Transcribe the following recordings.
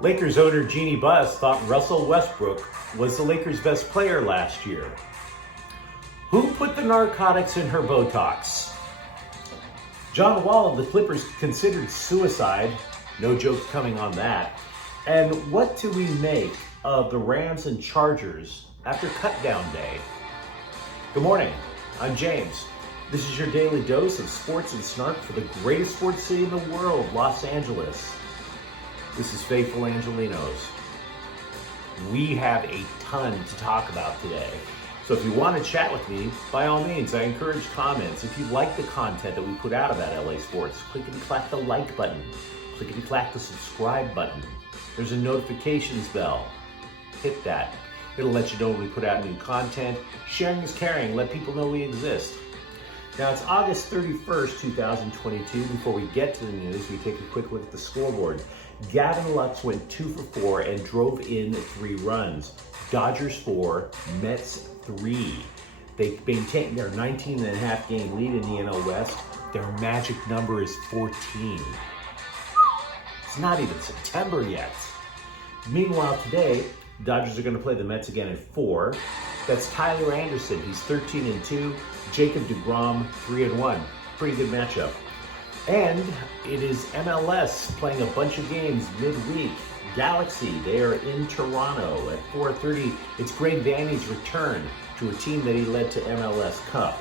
Lakers owner Jeanie Buss thought Russell Westbrook was the Lakers' best player last year. Who put the narcotics in her Botox? John Wall of the Clippers considered suicide. No jokes coming on that. And what do we make of the Rams and Chargers after cutdown day? Good morning. I'm James. This is your daily dose of sports and snark for the greatest sports city in the world, Los Angeles. This is faithful Angelenos. We have a ton to talk about today. So if you want to chat with me, by all means, I encourage comments. If you like the content that we put out about LA sports, clickety-clack the like button. Clickety-clack the subscribe button. There's a notifications bell. Hit that. It'll let you know when we put out new content. Sharing is caring. Let people know we exist. Now it's August 31st, 2022. Before we get to the news, we take a quick look at the scoreboard. Gavin Lux went 2 for 4 and drove in 3 runs. Dodgers 4, Mets 3. They maintained their 19.5 game lead in the NL West. Their magic number is 14. It's not even September yet. Meanwhile, today, Dodgers are going to play the Mets again at 4. That's Tyler Anderson. He's 13-2. Jacob deGrom, 3-1. Pretty good matchup. And it is MLS playing a bunch of games midweek. Galaxy, they are in Toronto at 4:30. It's Greg Vanney's return to a team that he led to MLS Cup.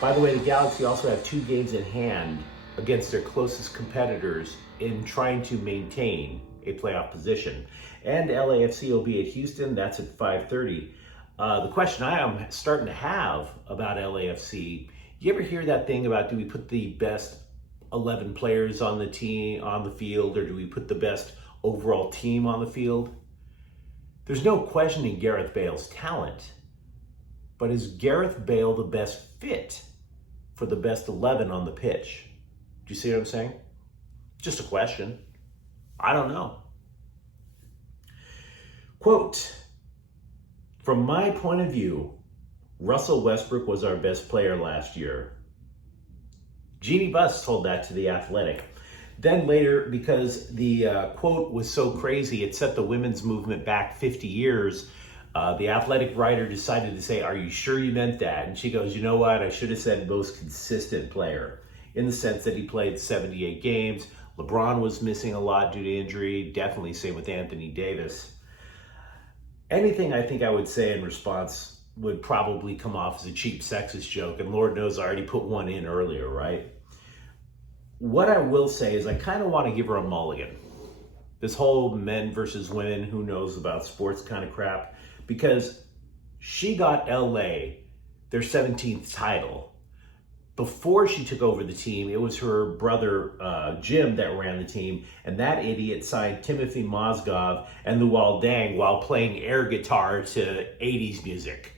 By the way, the Galaxy also have 2 games in hand against their closest competitors in trying to maintain a playoff position. And LAFC will be at Houston. That's at 5:30. The question I am starting to have about LAFC, you ever hear that thing about do we put the best 11 players on the team on the field, or do we put the best overall team on the field? There's no questioning Gareth Bale's talent, but is Gareth Bale the best fit for the best 11 on the pitch? Do you see what I'm saying? Just a question. I don't know. Quote, from my point of view, Russell Westbrook was our best player last year. Jeanie Buss told that to The Athletic. Then later, because the quote was so crazy, it set the women's movement back 50 years, the Athletic writer decided to say, are you sure you meant that? And she goes, you know what? I should have said most consistent player, in the sense that he played 78 games. LeBron was missing a lot due to injury. Definitely same with Anthony Davis. Anything I think I would say in response would probably come off as a cheap sexist joke. And Lord knows I already put one in earlier, right? What I will say is I kind of want to give her a mulligan. This whole men versus women, who knows about sports kind of crap, because she got LA their 17th title. Before she took over the team, it was her brother Jim that ran the team, and that idiot signed Timothy Mozgov and Luol Deng while playing air guitar to 80s music.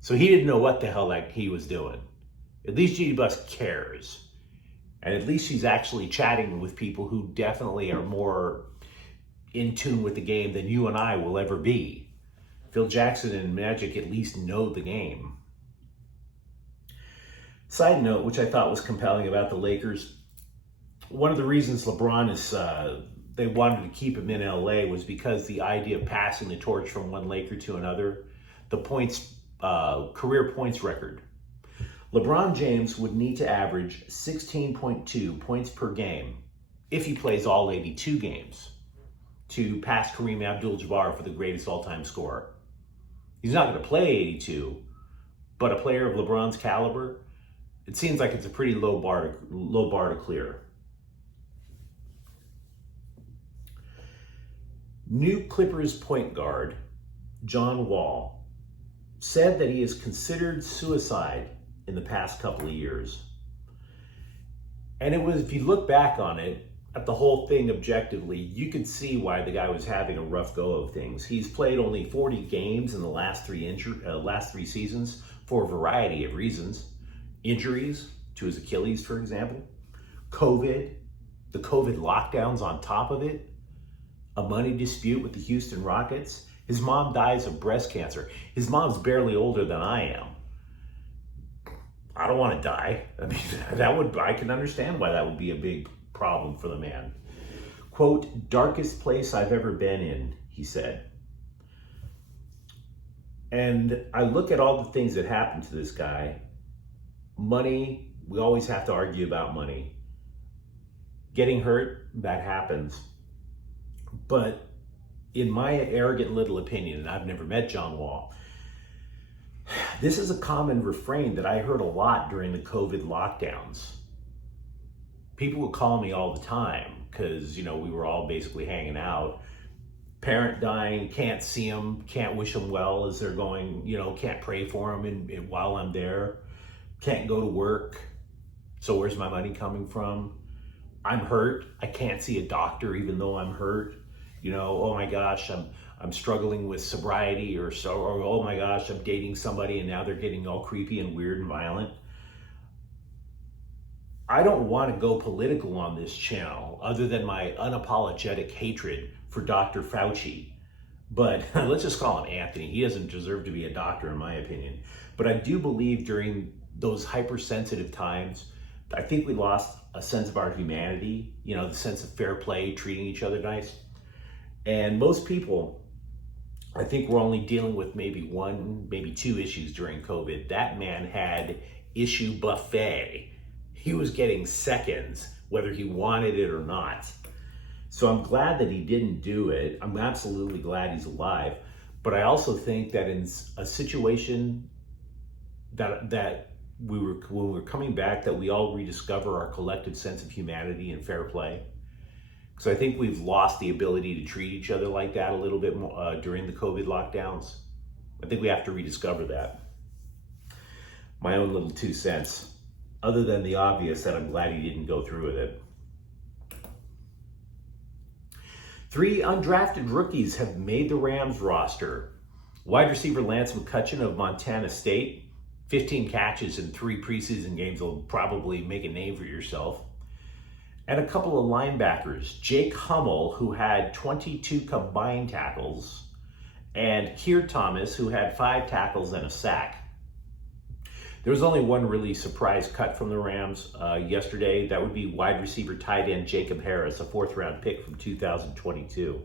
So he didn't know what the hell he was doing. At least Jeanie Buss cares. And at least she's actually chatting with people who definitely are more in tune with the game than you and I will ever be. Phil Jackson and Magic at least know the game. Side note, which I thought was compelling about the Lakers, one of the reasons LeBron is, they wanted to keep him in LA was because the idea of passing the torch from one Laker to another, the points, career points record. LeBron James would need to average 16.2 points per game if he plays all 82 games to pass Kareem Abdul-Jabbar for the greatest all-time scorer. He's not going to play 82, but a player of LeBron's caliber, it seems like it's a pretty low bar to clear. New Clippers point guard John Wall said that he has considered suicide in the past couple of years. And it was, if you look back on it, at the whole thing objectively, you could see why the guy was having a rough go of things. He's played only 40 games in the last three seasons for a variety of reasons. Injuries to his Achilles, for example. COVID, the COVID lockdowns on top of it. A money dispute with the Houston Rockets. His mom dies of breast cancer. His mom's barely older than I am. I don't want to die. I mean, I can understand why that would be a big problem for the man. Quote, darkest place I've ever been in, he said. And I look at all the things that happened to this guy. Money, we always have to argue about money. Getting hurt, that happens. But in my arrogant little opinion, and I've never met John Wall, this is a common refrain that I heard a lot during the COVID lockdowns. People would call me all the time because, we were all basically hanging out. Parent dying, can't see them, can't wish them well as they're going, can't pray for them and while I'm there, can't go to work. So where's my money coming from? I'm hurt. I can't see a doctor even though I'm hurt. Oh my gosh, I'm struggling with sobriety or oh my gosh, I'm dating somebody and now they're getting all creepy and weird and violent. I don't want to go political on this channel other than my unapologetic hatred for Dr. Fauci. But let's just call him Anthony. He doesn't deserve to be a doctor in my opinion. But I do believe during those hypersensitive times, I think we lost a sense of our humanity, the sense of fair play, treating each other nice. And most people, I think we're only dealing with maybe one, maybe two issues during COVID. That man had issue buffet. He was getting seconds, whether he wanted it or not. So I'm glad that he didn't do it. I'm absolutely glad he's alive. But I also think that in a situation that when we're coming back, that we all rediscover our collective sense of humanity and fair play. Because I think we've lost the ability to treat each other like that a little bit more during the COVID lockdowns. I think we have to rediscover that. My own little 2 cents. Other than the obvious that I'm glad he didn't go through with it. 3 undrafted rookies have made the Rams roster. Wide receiver Lance McCutcheon of Montana State. 15 catches in 3 preseason games will probably make a name for yourself. And a couple of linebackers, Jake Hummel, who had 22 combined tackles, and Keir Thomas, who had 5 tackles and a sack. There was only one really surprise cut from the Rams yesterday. That would be wide receiver tight end Jacob Harris, a 4th-round pick from 2022.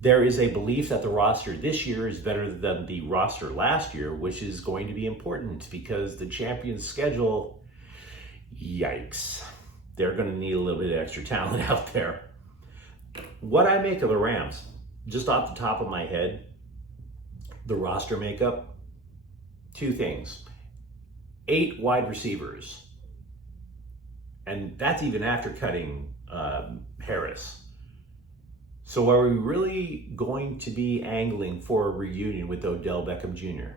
There is a belief that the roster this year is better than the roster last year, which is going to be important because the Champions schedule, yikes. They're going to need a little bit of extra talent out there. What I make of the Rams, just off the top of my head, the roster makeup, 2 things. 8 wide receivers. And that's even after cutting Harris. So are we really going to be angling for a reunion with Odell Beckham Jr.?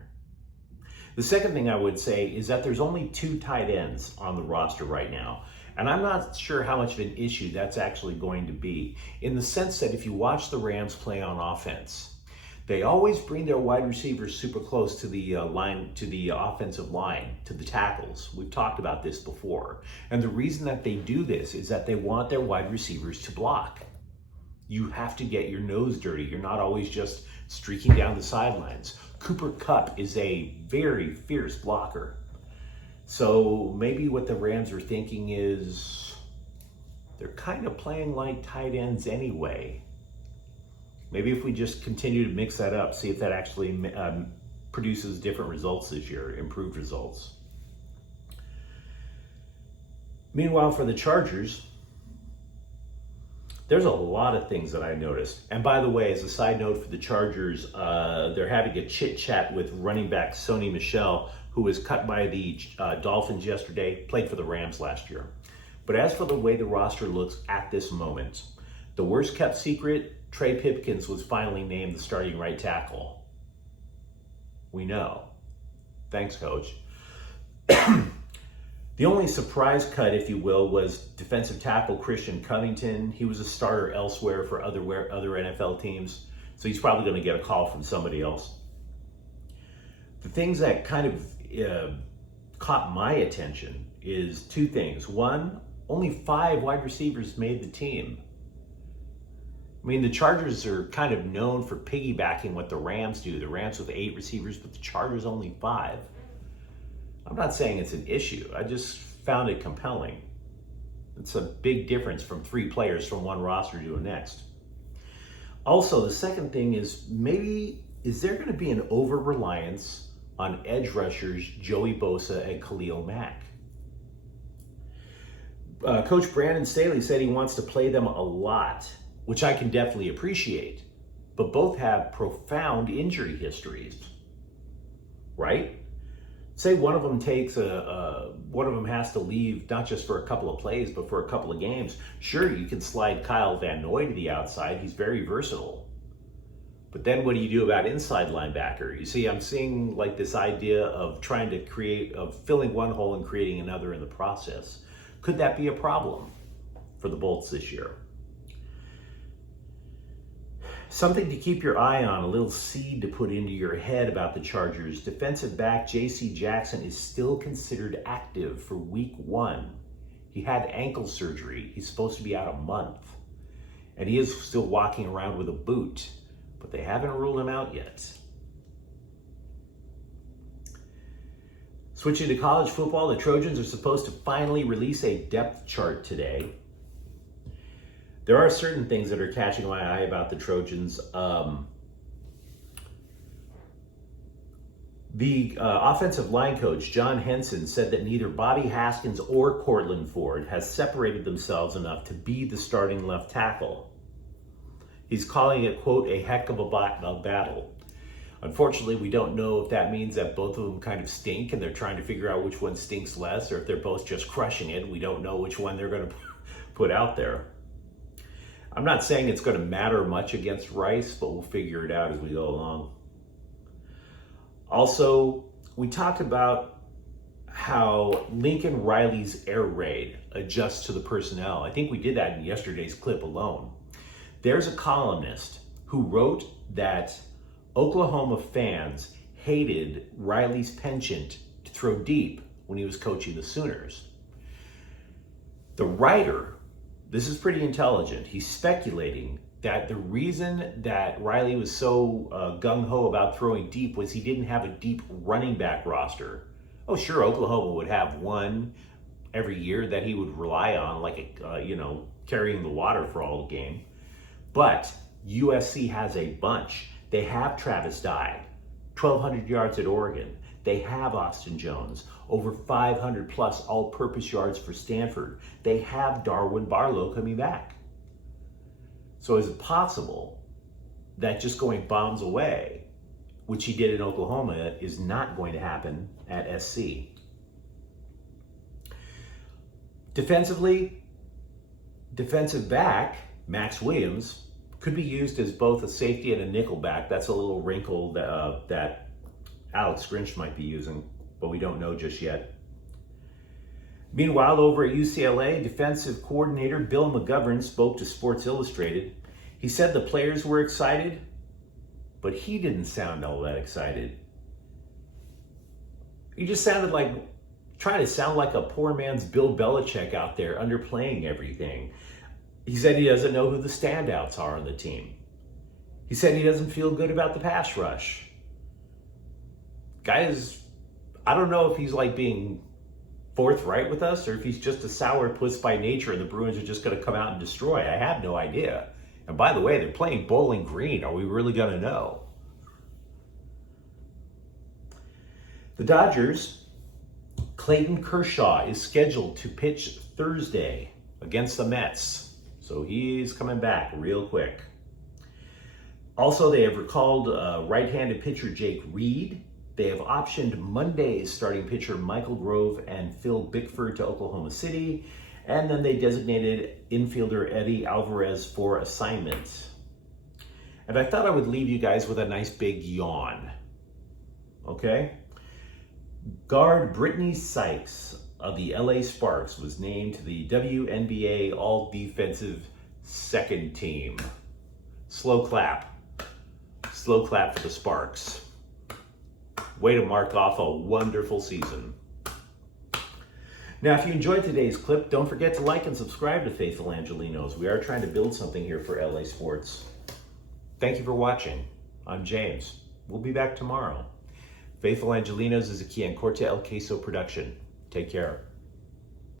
The second thing I would say is that there's only 2 tight ends on the roster right now. And I'm not sure how much of an issue that's actually going to be, in the sense that if you watch the Rams play on offense, they always bring their wide receivers super close to the offensive line, to the tackles. We've talked about this before. And the reason that they do this is that they want their wide receivers to block. You have to get your nose dirty. You're not always just streaking down the sidelines. Cooper Kupp is a very fierce blocker. So maybe what the Rams are thinking is they're kind of playing like tight ends anyway. Maybe if we just continue to mix that up, see if that actually produces different results this year, improved results. Meanwhile, for the Chargers, there's a lot of things that I noticed. And by the way, as a side note for the Chargers, they're having a chit chat with running back Sony Michel, who was cut by the Dolphins yesterday, played for the Rams last year. But as for the way the roster looks at this moment, the worst kept secret, Trey Pipkins was finally named the starting right tackle. We know. Thanks, Coach. The only surprise cut, if you will, was defensive tackle Christian Covington. He was a starter elsewhere for other NFL teams, so he's probably going to get a call from somebody else. The things that kind of caught my attention is 2 things. One, only 5 wide receivers made the team. I mean, the Chargers are kind of known for piggybacking what the Rams do. The Rams with 8 receivers, but the Chargers only 5. I'm not saying it's an issue. I just found it compelling. It's a big difference from 3 players from one roster to the next. Also, the second thing is is there going to be an over-reliance on edge rushers Joey Bosa and Khalil Mack? Coach Brandon Staley said he wants to play them a lot, which I can definitely appreciate. But both have profound injury histories, right? Say one of them one of them has to leave, not just for a couple of plays, but for a couple of games. Sure, you can slide Kyle Van Noy to the outside. He's very versatile. But then what do you do about inside linebacker? You see, I'm seeing like this idea of filling one hole and creating another in the process. Could that be a problem for the Bolts this year? Something to keep your eye on, a little seed to put into your head about the Chargers. Defensive back J.C. Jackson is still considered active for week 1. He had ankle surgery. He's supposed to be out a month. And he is still walking around with a boot, but they haven't ruled him out yet. Switching to college football, the Trojans are supposed to finally release a depth chart today. There are certain things that are catching my eye about the Trojans. The offensive line coach, John Henson, said that neither Bobby Haskins or Cortland Ford has separated themselves enough to be the starting left tackle. He's calling it, quote, a heck of a battle. Unfortunately, we don't know if that means that both of them kind of stink and they're trying to figure out which one stinks less, or if they're both just crushing it. We don't know which one they're going to put out there. I'm not saying it's going to matter much against Rice, but we'll figure it out as we go along. Also, we talked about how Lincoln Riley's air raid adjusts to the personnel. I think we did that in yesterday's clip alone. There's a columnist who wrote that Oklahoma fans hated Riley's penchant to throw deep when he was coaching the Sooners. The writer, this is pretty intelligent, he's speculating that the reason that Riley was so gung-ho about throwing deep was he didn't have a deep running back roster. Oh, sure, Oklahoma would have one every year that he would rely on, like, carrying the water for all the game. But USC has a bunch. They have Travis Dye, 1,200 yards at Oregon. They have Austin Jones, over 500 plus all-purpose yards for Stanford. They have Darwin Barlow coming back. So is it possible that just going bombs away, which he did in Oklahoma, is not going to happen at SC? Defensively, defensive back, Max Williams, could be used as both a safety and a nickel back. That's a little wrinkle that Alex Grinch might be using, but we don't know just yet. Meanwhile, over at UCLA, defensive coordinator Bill McGovern spoke to Sports Illustrated. He said the players were excited, but he didn't sound all that excited. He just sounded like, trying to sound like a poor man's Bill Belichick out there underplaying everything. He said he doesn't know who the standouts are on the team. He said he doesn't feel good about the pass rush. Guys, I don't know if he's like being forthright with us or if he's just a sourpuss by nature and the Bruins are just going to come out and destroy. I have no idea. And by the way, they're playing Bowling Green. Are we really going to know? The Dodgers, Clayton Kershaw is scheduled to pitch Thursday against the Mets. So he's coming back real quick. Also, they have recalled right-handed pitcher Jake Reed. They have optioned Monday's starting pitcher Michael Grove and Phil Bickford to Oklahoma City. And then they designated infielder Eddie Alvarez for assignment. And I thought I would leave you guys with a nice big yawn. Okay? Guard Brittany Sykes of the LA Sparks was named to the WNBA All-Defensive Second Team. Slow clap. Slow clap for the Sparks. Way to mark off a wonderful season. Now, if you enjoyed today's clip, don't forget to like and subscribe to Faithful Angelenos. We are trying to build something here for LA Sports. Thank you for watching. I'm James. We'll be back tomorrow. Faithful Angelenos is a Kian Corte El Queso production. Take care.